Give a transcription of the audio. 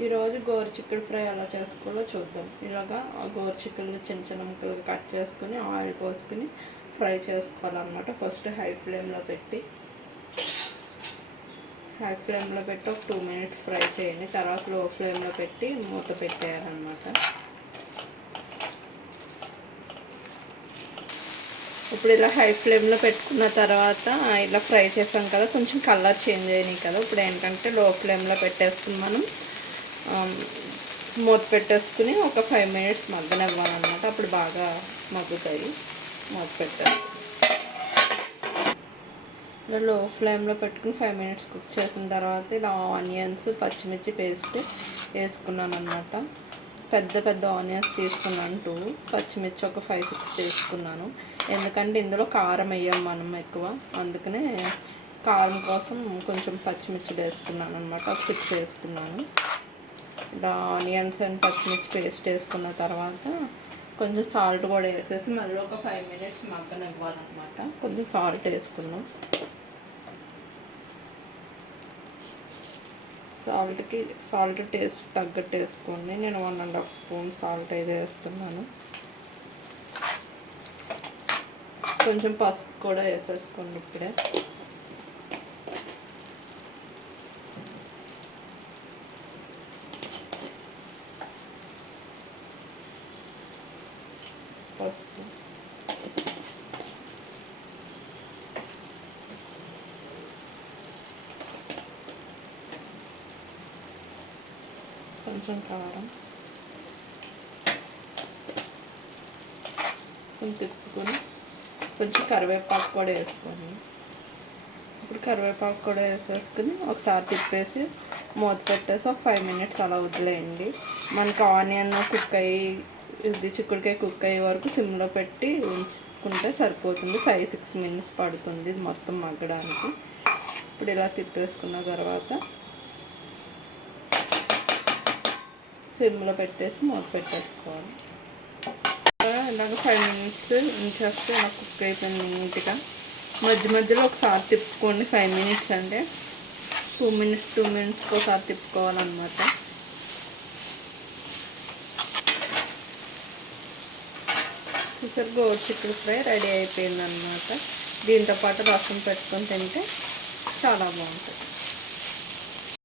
ఈరోజు గోరు చిక్కుడు ఫ్రై ఎలా చేసుకోవాలో చూద్దాం. ఇలాగా ఆ గోరు చిక్కుడుని చిన్న చిన్న ముక్కలు కట్ చేసుకుని ఆయిల్ పోసుకుని ఫ్రై చేసుకోవాలన్నమాట. ఫస్ట్ హై ఫ్లేమ్లో పెట్టి హై ఫ్లేమ్లో పెట్టి ఒక టూ మినిట్స్ ఫ్రై చేయండి. తర్వాత లో ఫ్లేమ్లో పెట్టి మూత పెట్టేయాలన్నమాట. ఇప్పుడు ఇలా హై ఫ్లేమ్లో పెట్టుకున్న తర్వాత ఇలా ఫ్రై చేసాం కదా కొంచెం కలర్ చేంజ్ అయినాయి కదా. ఇప్పుడు ఏంటంటే లో ఫ్లేమ్లో పెట్టేసుకుని మనం. మూత పెట్టేసుకుని ఒక ఫైవ్ మినిట్స్ మగ్గనివ్వాలన్నమాట. అప్పుడు బాగా మగ్గుతాయి మూత పెట్టాలి ఇలా లో ఫ్లేమ్లో పెట్టుకుని ఫైవ్ మినిట్స్ కుక్ చేసిన తర్వాత ఇలా ఆనియన్స్ పచ్చిమిర్చి పేస్ట్ వేసుకున్నాను అనమాట పెద్ద పెద్ద ఆనియన్స్ తీసుకున్నాను టూ. పచ్చిమిర్చి ఒక ఫైవ్ సిక్స్ చేసుకున్నాను ఎందుకంటే ఇందులో కారం వేయం మనం ఎక్కువ. అందుకనే కారం కోసం కొంచెం పచ్చిమిర్చి వేసుకున్నాను అనమాట ఒక సిక్స్ వేసుకున్నాను. ఆనియన్స్ అండ్ పచ్చిమిర్చి పేస్ట్ వేసుకున్న తర్వాత కొంచెం సాల్ట్ కూడా వేసేసి మళ్ళీ ఒక ఫైవ్ మినిట్స్ మగ్గనివ్వాలన్నమాట కొంచెం సాల్ట్ వేసుకున్నాం సాల్ట్కి సాల్ట్ టేస్ట్ తగ్గట్టు వేసుకోండి. నేను one and half spoon salt అయితే వేస్తున్నాను. కొంచెం పసుపు కూడా వేసేసుకోండి ఇప్పుడే. పసుపు కొంచెం కారం. కొంచెం తిప్పుకొని కొంచెం కరివేపాకు కూడా వేసుకోండి ఇప్పుడు కరివేపాకు కూడా వేసేసుకుని ఒకసారి తిప్పేసి మూత పెట్టేసి ఒక ఫైవ్ మినిట్స్ అలా వదిలేయండి. మనకి ఆనియన్ కుక్ అయ్యి ఇది చిక్కుడుకాయ కుక్ అయ్యే వరకు సిమ్లో పెట్టి ఉంచుకుంటే సరిపోతుంది. ఫైవ్ సిక్స్ మినిట్స్ పడుతుంది ఇది మొత్తం మగ్గడానికి. ఇప్పుడు ఇలా తిప్పేసుకున్న తర్వాత సిమ్లో పెట్టేసి మూత పెట్టేసుకోవాలి. ఇలాగ ఫైవ్ మినిట్స్ ఉంచేస్తే ఇలా కుక్ అయిపోయింది నీట్గా. మధ్య మధ్యలో ఒకసారి తిప్పుకోండి. ఫైవ్ మినిట్స్ అంటే టూ మినిట్స్ టూ మినిట్స్కి ఒకసారి తిప్పుకోవాలన్నమాట. చూసారు గోడు చిక్కుడు ఫ్రై రెడీ అయిపోయింది అనమాట దీంతో పాటు రసం పెట్టుకొని తింటే చాలా బాగుంటుంది.